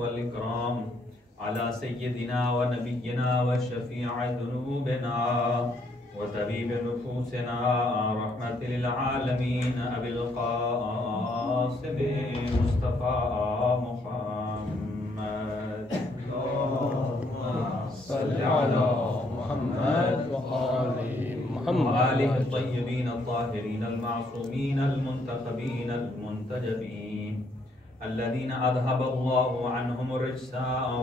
والإكرام على سيدنا ونبينا وشفيع ذنوبنا وطبيب نفوسنا رحمة للعالمين أبي القاسم مصطفى محمد. اللهم صل على محمد وآل محمد وآله الطيبين الطاهرين المعصومين المنتخبين المنتجبين الذين أذهب الله عنهم الرجس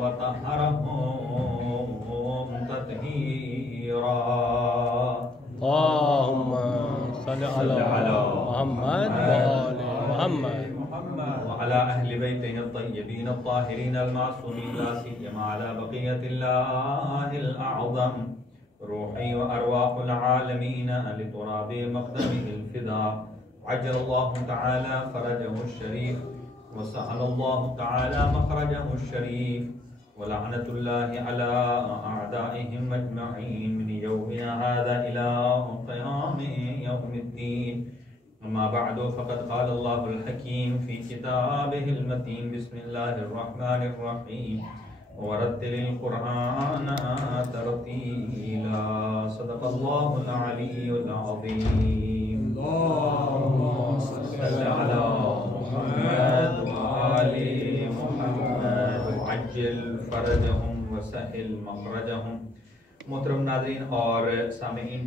وطهرهم تطهيرا. اللهم صل على محمد وآل محمد وعلى أهل بيته الطيبين الطاهرين المعصومين لا سيما على بقية الله الأعظم روحي وأرواح العالمين لتراب مقدمه الفداء. عجل الله تعالى فرجه الشريف وسهل الله تعالى مخرجه الشريف ولعنة الله على أعدائهم أجمعين من يومنا هذا إلى قيام يوم الدين. أما بعد فقد قال الله الحكيم في كتابه المتين بسم الله الرحمن الرحيم ورتل القرآن ترتيلا. صدق الله العلي العظيم. اللهم صل على محمد وآل محمد وعجل فرجهم وسهل مخرجهم. محترم ناظرین اور سامعین،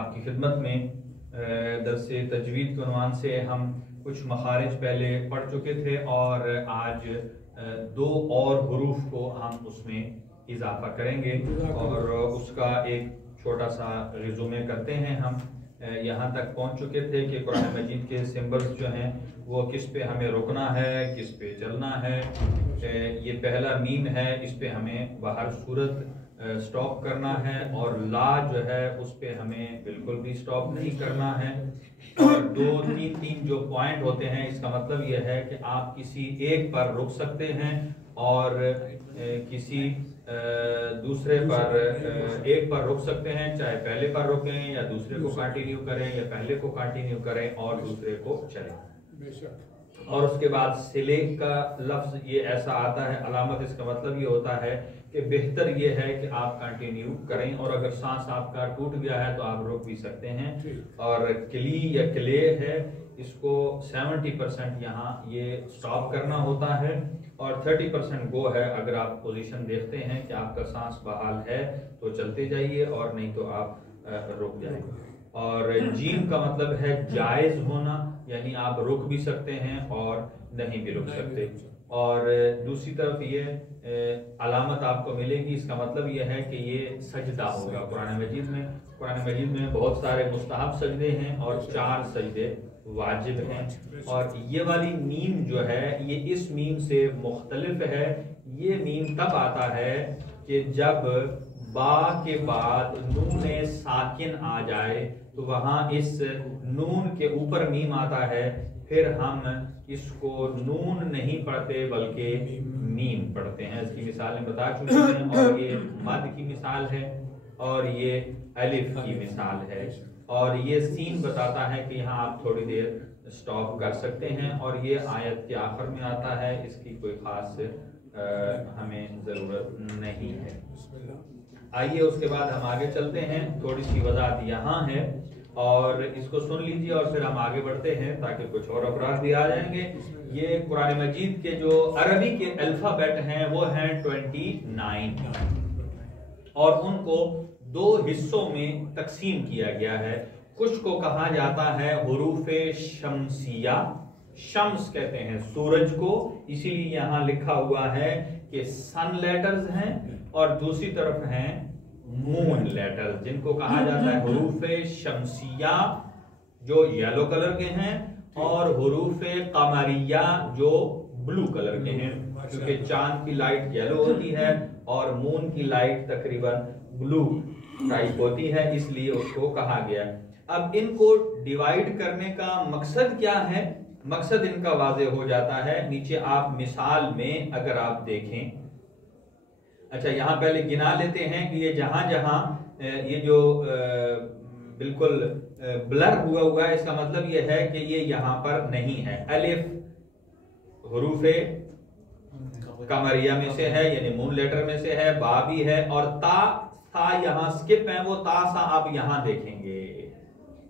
آپ کی خدمت میں درس تجوید کے عنوان سے ہم کچھ مخارج پہلے پڑھ چکے تھے اور آج دو اور حروف کو ہم اس میں اضافہ کریں گے اور اس کا ایک چھوٹا سا ریزومے کرتے ہیں. ہم یہاں تک پہنچ چکے تھے کہ قرآن مجید کے سمبلز جو ہیں وہ کس پہ ہمیں رکنا ہے، کس پہ چلنا ہے. یہ پہلا میم ہے، اس پہ ہمیں بہر صورت سٹاپ کرنا ہے اور لا جو ہے اس پہ ہمیں بالکل بھی سٹاپ نہیں کرنا ہے. اور دو تین جو پوائنٹ ہوتے ہیں، اس کا مطلب یہ ہے کہ آپ کسی ایک پر رک سکتے ہیں اور کسی دوسرے پر ایک پر رک سکتے ہیں، چاہے پہلے پر رکیں یا دوسرے کو کنٹینیو کریں یا پہلے کو کنٹینیو کریں اور دوسرے کو چلیں. اور اس کے بعد سلے کا لفظ یہ ایسا آتا ہے، علامت اس کا مطلب یہ ہوتا ہے کہ بہتر یہ ہے کہ آپ کنٹینیو کریں اور اگر سانس آپ کا ٹوٹ گیا ہے تو آپ روک بھی سکتے ہیں. اور کلی یا کلے ہے، اس کو 70% یہاں یہ سٹاپ کرنا ہوتا ہے اور 30% گو ہے. اگر آپ پوزیشن دیکھتے ہیں کہ آپ کا سانس بحال ہے تو چلتے جائیے اور نہیں تو آپ رک جائیں. اور جیم کا مطلب ہے جائز ہونا، یعنی آپ رک بھی سکتے ہیں اور نہیں بھی رک سکتے. اور دوسری طرف یہ علامت آپ کو ملے گی، اس کا مطلب یہ ہے کہ یہ سجدہ ہوگا. قرآن مجید میں بہت سارے مستحب سجدے ہیں اور 4 سجدے واجب ہیں. اور یہ والی میم جو ہے یہ اس میم سے مختلف ہے. یہ میم تب آتا ہے کہ جب با کے بعد نون ساکن آ جائے تو وہاں اس نون کے اوپر میم آتا ہے، پھر ہم اس کو نون نہیں پڑھتے بلکہ میم پڑھتے ہیں. اس کی مثالیں بتا چکے ہیں اور یہ مد کی مثال ہے اور یہ الف کی مثال ہے اور یہ سین بتاتا ہے کہ یہاں آپ تھوڑی دیر سٹاپ کر سکتے ہیں اور یہ آیت کے آخر میں آتا ہے. اس کی کوئی خاص ہمیں ضرورت نہیں ہے. آئیے اس کے بعد ہم آگے چلتے ہیں. تھوڑی سی وضاحت یہاں ہے اور اس کو سن لیجیے اور پھر ہم آگے بڑھتے ہیں تاکہ کچھ اور افراد بھی آ جائیں گے. یہ قرآن مجید کے جو عربی کے الفابیٹ ہیں وہ ہیں 29 اور ان کو 2 حصوں میں تقسیم کیا گیا ہے. کچھ کو کہا جاتا ہے حروف شمسیہ، شمس کہتے ہیں سورج کو، اسی لیے یہاں لکھا ہوا ہے کہ سن لیٹرز ہیں اور دوسری طرف ہیں مون لیٹرز، جن کو کہا جاتا ہے حروف شمسیہ جو یلو کلر کے ہیں اور حروف قمریہ جو بلو کلر کے ہیں، کیونکہ چاند کی لائٹ یلو ہوتی ہے اور مون کی لائٹ تقریباً بلو ٹائپ ہوتی ہے، اس لیے اس کو کہا گیا. اب ان کو ڈیوائیڈ کرنے کا مقصد کیا ہے؟ مقصد ان کا واضح ہو جاتا ہے. نیچے آپ مثال میں اگر آپ دیکھیں، اچھا یہاں پہلے گنا لیتے ہیں کہ یہ جہاں جہاں یہ جو بالکل بلر ہوا ہے، اس کا مطلب یہ ہے کہ یہ یہاں پر نہیں ہے. الف حروف قمریہ میں سے ہے یعنی مون لیٹر میں سے ہے، با بھی ہے، اور تا تھا یہاں سکپ ہیں، وہ تا سا آپ یہاں دیکھیں گے،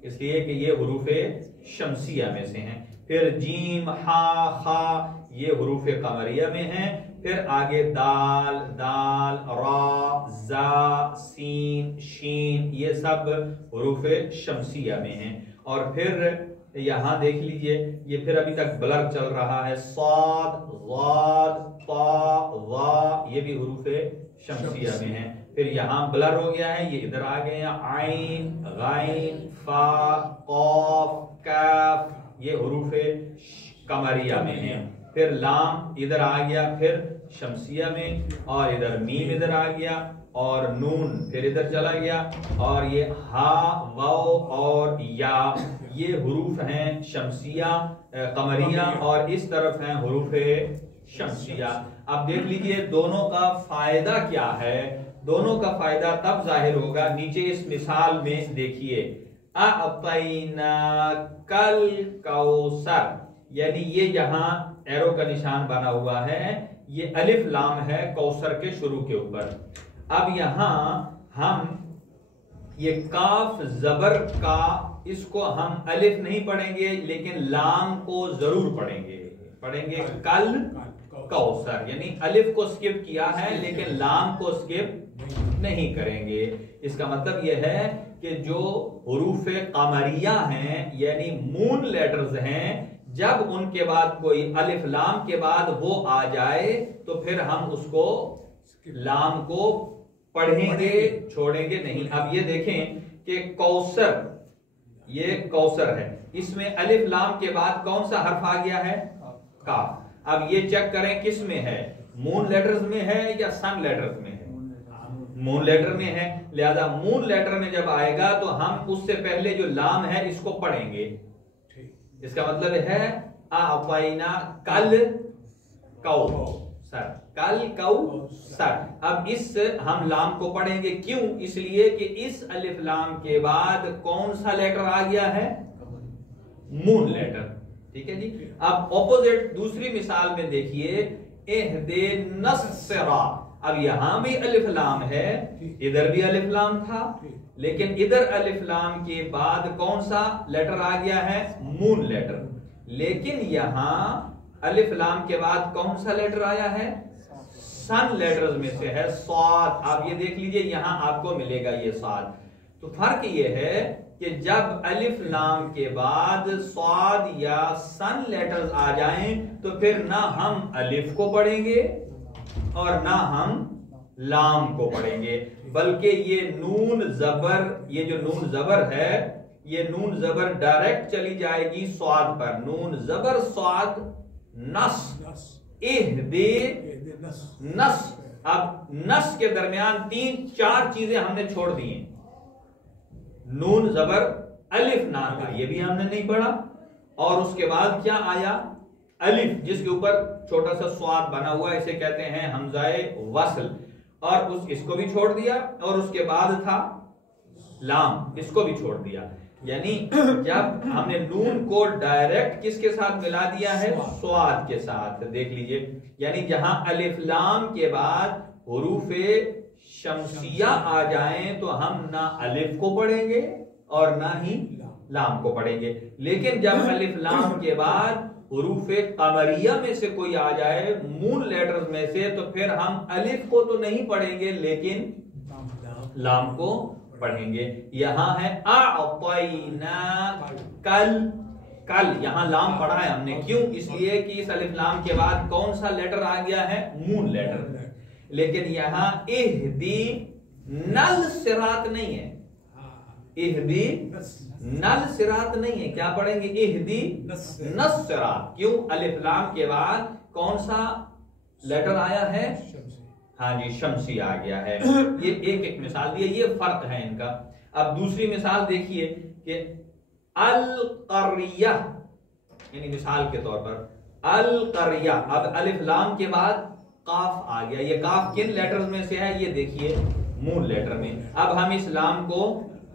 اس لیے کہ یہ حروف شمسیہ میں سے ہیں۔ پھر جیم، ہا، خا یہ حروف قمریہ میں ہیں، پھر آگے دال، دال، را، زا، سین، شین یہ سب حروف شمسیہ میں ہیں۔ اور پھر یہاں دیکھ لیجئے یہ پھر ابھی تک بلر چل رہا ہے، صاد، ضاد، طا، ظا یہ بھی حروف شمسیہ میں ہیں۔ پھر یہاں بلر ہو گیا ہے، یہ ادھر آ گئے ہیں، عین، غین، فا، قاف، کاف یہ حروف قمریہ میں ہیں۔ پھر لام ادھر آ گیا پھر شمسیہ میں، اور ادھر میم ادھر آ گیا، اور نون پھر ادھر چلا گیا، اور یہ ہا، واو اور یا یہ حروف ہیں شمسیہ قمریہ، اور اس طرف ہیں حروف شمسیہ۔ اب دیکھ لیجئے دونوں کا فائدہ کیا ہے، دونوں کا فائدہ تب ظاہر ہوگا، نیچے اس مثال میں دیکھیے، اعطیناک الکوثر، یعنی یہ یہاں ایرو کا نشان بنا ہوا ہے، یہ الف لام ہے کوثر کے شروع کے اوپر۔ اب یہاں ہم یہ کاف زبر کا اس کو ہم الف نہیں پڑھیں گے لیکن لام کو ضرور پڑھیں گے کل کوثر، یعنی الف کو سکپ کیا ہے لیکن لام کو سکپ نہیں کریں گے۔ اس کا مطلب یہ ہے کہ جو حروف قمریہ ہیں یعنی مون لیٹرز ہیں، جب ان کے بعد کوئی الف لام کے بعد وہ آ جائے تو پھر ہم اس کو لام کو پڑھیں گے، چھوڑیں گے نہیں۔ اب یہ دیکھیں کہ کوثر، یہ کوثر ہے، اس میں الف لام کے بعد کون سا حرف آ گیا ہے؟ کاف۔ اب یہ چیک کریں کس میں ہے، مون لیٹرز میں ہے یا سن لیٹرز میں ہے؟ مون لیٹر میں ہے، لہذا مون لیٹر میں جب آئے گا تو ہم اس سے پہلے جو لام ہے اس کو پڑھیں گے۔ اس کا مطلب ہے اعطینا کل کوثر، کل کوثر۔ اب اس ہم لام کو پڑھیں گے، کیوں؟ اس لیے کہ اس الف لام کے بعد کون سا لیٹر آ گیا ہے؟ مون لیٹر، ٹھیک ہے جی۔ اب اپوزٹ دوسری مثال میں دیکھیے، اہدنا الصراط، اب یہاں بھی الف لام ہے، ادھر بھی الف لام تھا، لیکن ادھر الف لام کے بعد کون سا لیٹر آ گیا ہے؟ مون لیٹر، لیکن یہاں الف لام کے بعد کون سا لیٹر آیا ہے؟ سن لیٹرز میں سے ہے، صاد۔ آپ یہ دیکھ لیجئے یہاں آپ کو ملے گا یہ صاد۔ تو فرق یہ ہے کہ جب الف لام کے بعد صاد یا سن لیٹرز آ جائیں تو پھر نہ ہم الف کو پڑھیں گے اور نہ ہم لام کو پڑھیں گے، بلکہ یہ نون زبر، یہ جو نون زبر ہے یہ نون زبر ڈائریکٹ چلی جائے گی صاد پر، نون زبر صاد، نس، اہدے نس۔ اب نس کے درمیان 3-4 چیزیں ہم نے چھوڑ دی ہیں، نون زبر الف نہ کا یہ بھی ہم نے نہیں پڑھا، اور اس کے بعد کیا آیا؟ الف، جس کے اوپر چھوٹا سا صاد بنا ہوا ہے، اسے کہتے ہیں حمزہ وصل، اور اس کو بھی چھوڑ دیا، اور اس کے بعد تھا لام، اس کو بھی چھوڑ دیا۔ یعنی جب ہم نے نون کو ڈائریکٹ کس کے ساتھ ملا دیا ہے؟ صاد کے ساتھ، دیکھ لیجئے، یعنی جہاں الف لام کے بعد حروف شمسیہ آ جائیں تو ہم نہ الف کو پڑھیں گے اور نہ ہی لام کو پڑھیں گے، لیکن جب الف لام کے بعد حروف قمریہ میں سے کوئی آ جائے مون لیٹرز میں سے تو پھر ہم الف کو تو نہیں پڑھیں گے لیکن لام کو پڑھیں گے۔ یہاں ہے اعطینا کل، یہاں لام پڑھا ہے ہم نے، کیوں؟ اس لیے کہ اس الف لام کے بعد کون سا لیٹر آ گیا ہے؟ مون لیٹر، لیکن یہاں اہدی نل صراط نہیں ہے، اہدی نل صراط نہیں ہے، کیا پڑھیں گے؟ اہدی نس صراط، کیوں؟ الف لام کے بعد کون سا لیٹر آیا ہے؟ ہاں جی، شمسی آ گیا ہے۔ یہ ایک مثال دی ہے، یہ فرق ہے ان کا۔ اب دوسری مثال دیکھیے کہ القریہ، یعنی مثال کے طور پر القریہ، اب الف لام کے بعد قاف آ گیا، یہ قاف کن لیٹرز میں سے ہے؟ یہ دیکھیے مون لیٹر میں۔ اب ہم اس لام کو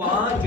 5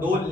2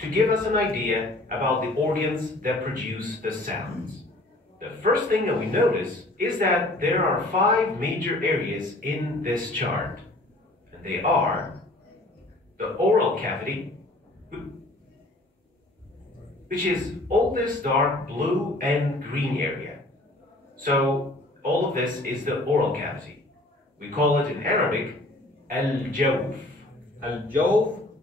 To give us an idea about the organs that produce the sounds, the first thing that we notice is that there are 5 major areas in this chart, and they are the oral cavity, which is all this dark blue and green area. So all of this is the oral cavity. We call it in Arabic al-jawf. al-jawf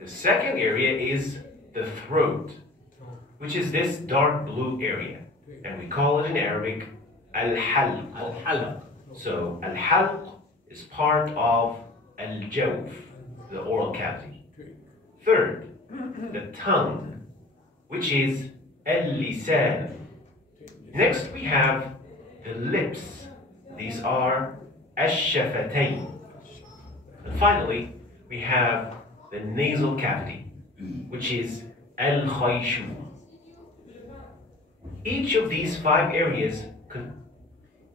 The second area is the throat, which is this dark blue area, and we call it in Arabic al-halq. al-halq. So al-halq is part of al-jawf, the oral cavity. Third, the tongue, which is al-lisan. Next we have the lips. These are ash-shafatayn. And finally, we have the nasal cavity, which is al-khayshum. Each of these 5 areas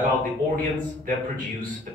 about the organs that produce the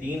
3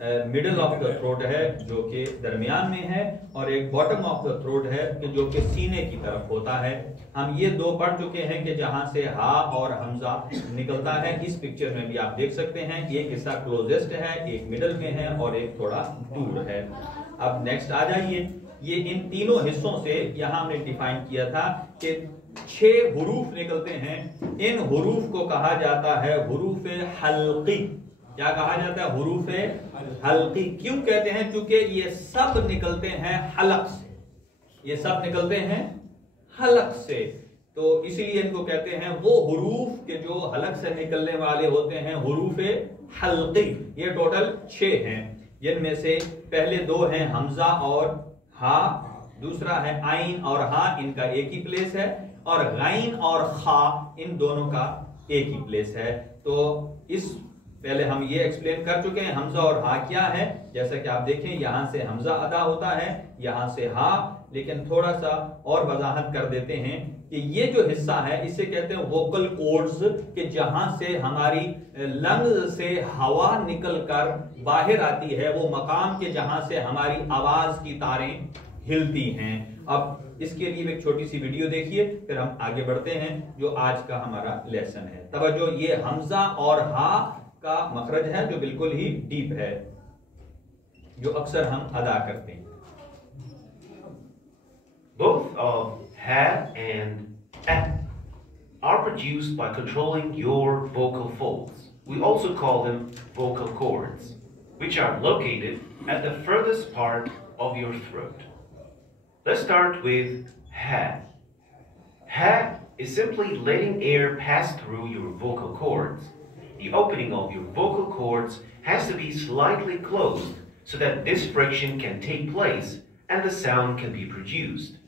middle of the throat ہے جو کہ درمیان میں ہے، اور ایک bottom of the throat ہے کہ جو کہ سینے کی طرف ہوتا ہے. ہم یہ دو پڑھ چکے ہیں کہ جہاں سے ہا اور حمزہ نکلتا ہے. اس پکچر میں بھی آپ دیکھ سکتے ہیں ایک حصہ کلوزسٹ ہے، ایک مڈل میں ہے اور ایک تھوڑا دور ہے. اب نیکسٹ آ جائیے. یہ ان تینوں حصوں سے یہاں ہم نے ڈیفائن کیا تھا کہ 6 حروف نکلتے ہیں. ان حروف کو کہا جاتا ہے حروف حلقی. کیا کہا جاتا ہے؟ حروف حلقی. کیوں کہتے ہیں؟ چونکہ یہ سب نکلتے ہیں حلق سے. یہ سب نکلتے ہیں حلق سے، تو اسی لیے ان کو کہتے ہیں وہ حروف کے جو حلق سے نکلنے والے ہوتے ہیں حروف حلقی. یہ ٹوٹل 6 ہیں، جن میں سے پہلے 2 ہیں حمزہ اور ہا، دوسرا ہے عین اور ہا، ان کا ایک ہی پلیس ہے، اور غین اور خا ان دونوں کا ایک ہی پلیس ہے. تو اس پہلے ہم یہ ایکسپلین کر چکے ہیں حمزہ اور ہا کیا ہے. جیسا کہ آپ دیکھیں یہاں سے حمزہ ادا ہوتا ہے، یہاں سے ہا. لیکن تھوڑا سا اور وضاحت کر دیتے ہیں کہ یہ جو حصہ ہے اسے کہتے ہیں ووکل کورڈز، کہ جہاں سے ہماری لنگز سے ہوا نکل کر باہر آتی ہے، وہ مقام کے جہاں سے ہماری آواز کی تاریں ہلتی ہیں. اب اس کے لیے ایک چھوٹی سی ویڈیو دیکھیے، پھر ہم آگے بڑھتے ہیں جو آج کا ہمارا لیسن ہے. توجہ، یہ حمزہ اور ہا کا مخرج ہے جو بالکل ہی ڈیپ ہے، جو اکثر ہم ادا کرتے ہیں. Both of ha and eh are produced by controlling your vocal folds. We also call them vocal cords, which are located at the furthest part of your throat. Let's start with ha. Ha is simply letting air pass through your vocal cords. The opening of your vocal cords has to be slightly closed so that this friction can take place and the sound can be produced.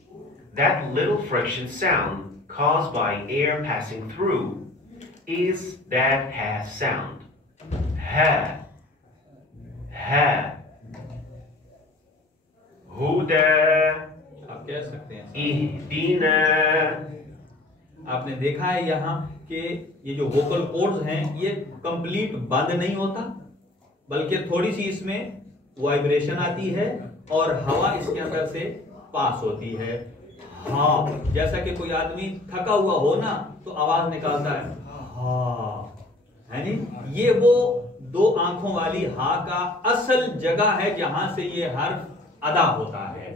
That little friction sound caused by air passing through is that ha sound. Ha, ha. Huda. آپ کہہ سکتے ہیں. Ihdina. آپ نے دیکھا ہے یہاں کہ یہ جو ووکل کورڈز ہیں یہ کمپلیٹ بند نہیں ہوتا، بلکہ تھوڑی سی اس میں وائبریشن آتی ہے اور ہوا اس کے اندر سے پاس ہوتی ہے. ہاں، جیسا کہ کوئی آدمی تھکا ہوا ہو نا تو آواز نکالتا ہے ہاں، ہے نہیں؟ یہ وہ 2 آنکھوں والی ہا کا اصل جگہ ہے جہاں سے یہ حرف ادا ہوتا ہے.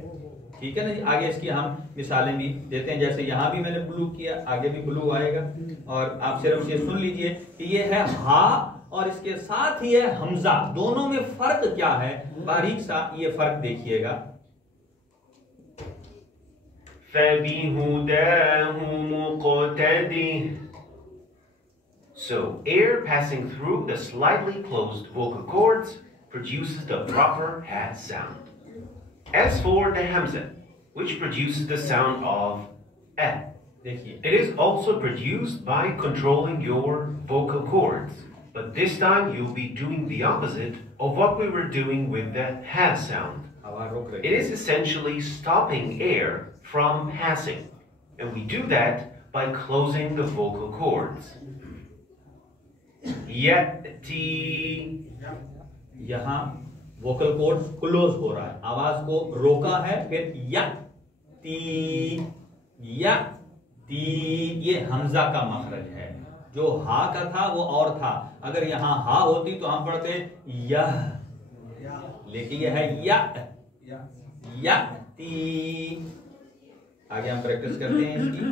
ٹھیک ہے نا جی. آگے اس کی ہم مثالیں بھی دیتے ہیں، جیسے یہاں بھی میں نے بلو کیا، آگے بھی بلو آئے گا. اور آپ صرف یہ سن لیجئے کہ یہ ہے ہا اور اس کے ساتھ ہی ہے حمزہ. دونوں میں فرق کیا ہے؟ باریک سا یہ فرق دیکھیے گا. فَبِهُدَاهُ مُقْتَدِهْ. So, air passing through the slightly closed vocal cords produces the proper ha sound. As for the hamza, which produces the sound of eh, it is also produced by controlling your vocal cords. But this time you'll be doing the opposite of what we were doing with the ha sound. It is essentially stopping air from passing, and we do that by closing the vocal cords. Yati. یہاں vocal کورڈ close ہو رہا ہے، آواز کو روکا ہے، پھر یا تی، یا تی. یہ حمزہ کا مخرج ہے. جو ہا کا تھا وہ اور تھا. اگر یہاں ہا ہوتی تو ہم پڑھتے یا، لیکن یہ ہے یا، یا تی. آگے ہم پریکٹس کرتے ہیں اس کی.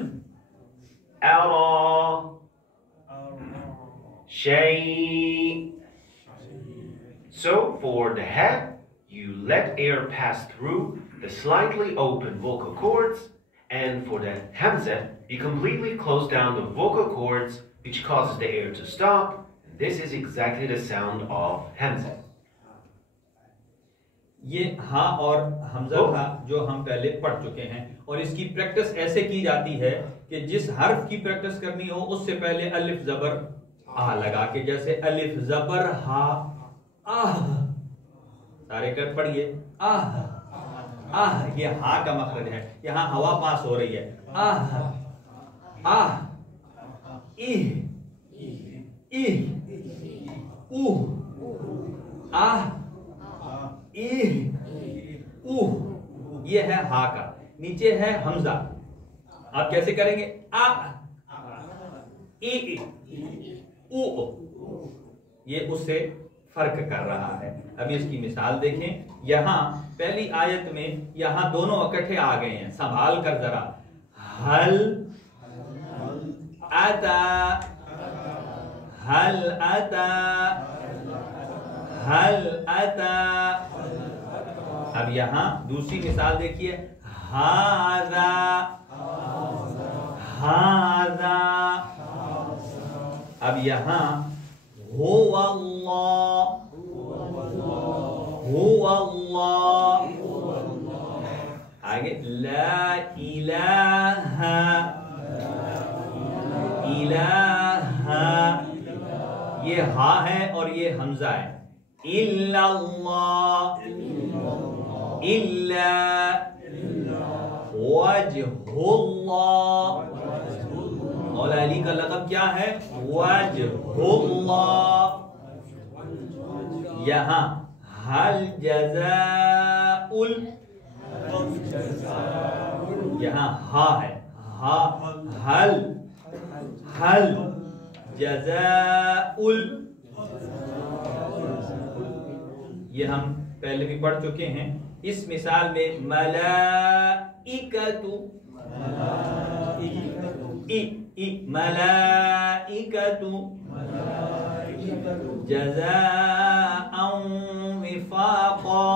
Ara. Shay. So for the ha, you let air pass through the slightly open vocal cords, and for the hamza, you completely close down the vocal cords, which causes the air to stop. This is exactly the sound of hamza. یہ ہاں اور حمزہ تھا جو ہم پہلے پڑھ چکے ہیں، اور اس کی پریکٹس ایسے کی جاتی ہے کہ جس حرف کی پریکٹس کرنی ہو اس سے پہلے الف زبر آ لگا کے، جیسے الف زبر ہا آہ. سارے کر پڑھیے آہ آہ. یہ ہا کا مخرج ہے، یہاں ہوا پاس ہو رہی ہے. آہ آہ ایہ ایہ اوہ آہ نیچے ہے حمزہ. آپ کیسے کریں گے؟ آ ای او. یہ اس سے فرق کر رہا ہے. ابھی اس کی مثال دیکھیں. یہاں پہلی آیت میں یہاں دونوں اکٹھے آ گئے ہیں. سنبھال کر ذرا. حل اتا حل اتا حل اتا. اب یہاں دوسری مثال دیکھیے. ہاذا ہاذا. اب یہاں هو اللہ هو اللہ. آگے لا الہ الہ. یہ ہا ہے اور یہ حمزہ ہے. الا اللہ الا وجہ اللہ. مولا علی کا لقب کیا ہے؟ وجہ اللہ. یہاں حل جزاء یہاں ہا ہے. ہا حل حل جزاء. یہ ہم پہلے بھی پڑھ چکے ہیں. اس مثال میں ملائکۃ ملائکۃ جزاء وفاقا.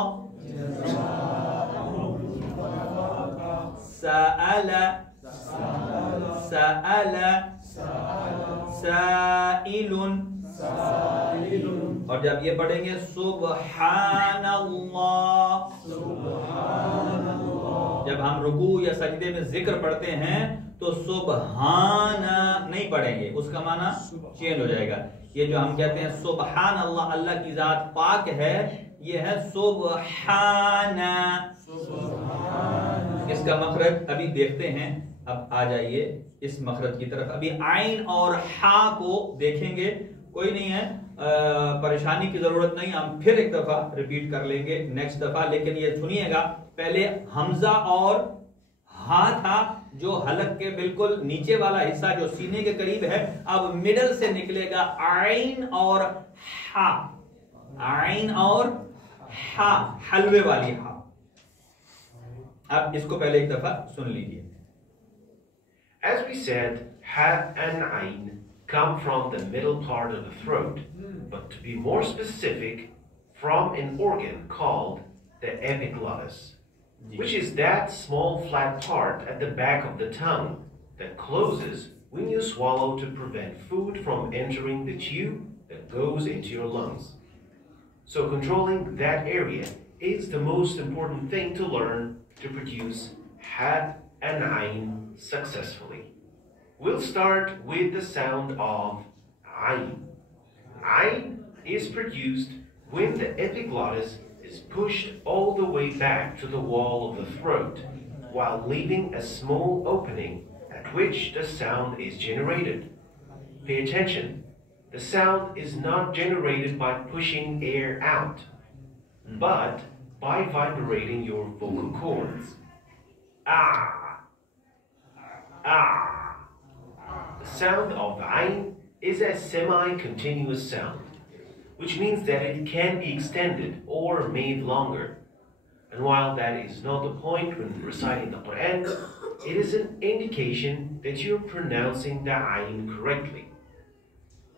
سأل سأل سائل. اور جب یہ پڑھیں گے سبحان اللہ. جب ہم رکوع یا سجدے میں ذکر پڑھتے ہیں تو سبحان نہیں پڑھیں گے. اس کا معنی چینج ہو جائے گا. یہ جو ہم کہتے ہیں سبحان اللہ, اللہ کی ذات پاک ہے, یہ ہے سبحان. اس کا مخرج ابھی دیکھتے ہیں. اب آ جائیے اس مخرج کی طرف. ابھی عین اور ہا کو دیکھیں گے. کوئی نہیں ہے, پریشانی کی ضرورت نہیں. ہم پھر ایک دفعہ ریپیٹ کر لیں گے نیکسٹ دفعہ. لیکن یہ سنیے گا, پہلے حمزہ اور ہا تھا جو حلق کے بالکل نیچے والا حصہ جو سینے کے قریب ہے. اب مڈل سے نکلے گا عین اور ہا. عین اور ہا, حلوے والی ہا. اب اس کو پہلے ایک دفعہ سن لیجیے. As we said, ha and ain come from the middle part of the throat, but to be more specific, from an organ called the epiglottis, which is that small flat part at the back of the tongue that closes when you swallow to prevent food from entering the tube that goes into your lungs. So controlling that area is the most important thing to learn to produce ha and ain successfully. We'll start with the sound of ain. Ain is produced when the epiglottis is pushed all the way back to the wall of the throat, while leaving a small opening at which the sound is generated. Pay attention. The sound is not generated by pushing air out, but by vibrating your vocal cords. Ah. Ah. The sound of ain is a semi-continuous sound, which means that it can be extended or made longer. And while that is not the point when reciting the Quran, it is an indication that you're pronouncing the ain correctly.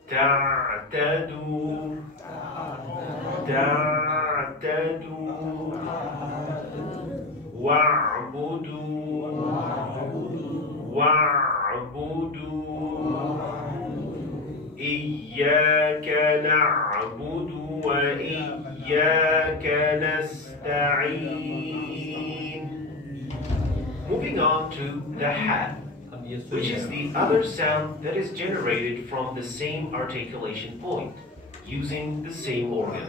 Ta'tadu, ta'tadu, wa'budu, wa'budu, iyyaka na'budu wa iyyaka nasta'in. Moving on to the ha, which is the other sound that is generated from the same articulation point, using the same organ,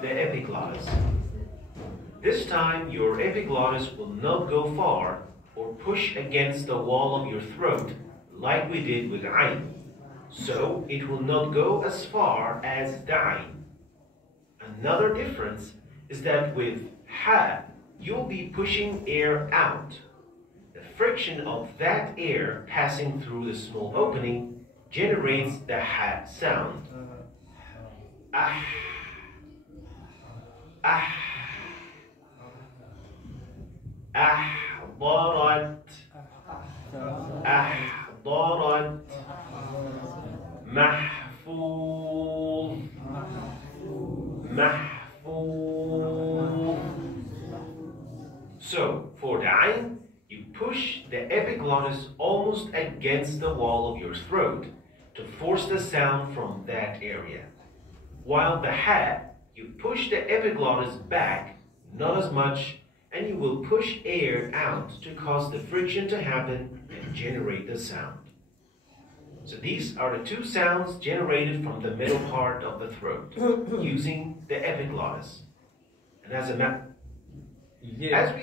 the epiglottis. This time, your epiglottis will not go far or push against the wall of your throat like we did with ain. So, it will not go as far as the ain. Another difference is that with ha, you'll be pushing air out, friction of that air passing through the small opening generates the ha sound. Ah, ah, أحضرت أحضرت محفوظ محفوظ. So, for the ayn, you push the epiglottis almost against the wall of your throat to force the sound from that area. While the ha, you push the epiglottis back, not as much, and you will push air out to cause the friction to happen and generate the sound. So these are the two sounds generated from the middle part of the throat using the epiglottis. And as a map, as we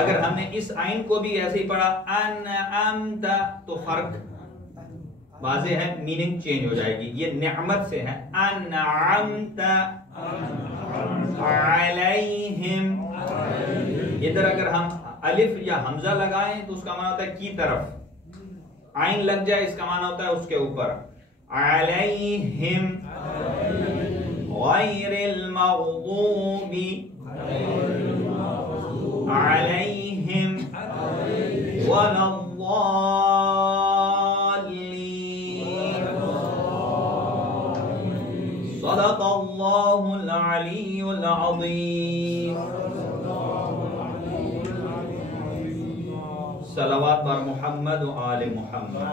اگر ہم نے اس آئین کو بھی ایسے ہی پڑھا انعمت تو فرق واضح ہے, میننگ چینج ہو جائے گی. یہ نعمت سے ہے, انعمت علیہم. ادھر اگر ہم الف یا حمزہ لگائیں تو اس کا معنی ہوتا ہے کی طرف, عین لگ جائے اس کا معنی ہوتا ہے اس کے اوپر. علیہم غیر المغضوب علیہم ولا صدق اللہ العلی العظیم. صلوات بر محمد و آل محمد.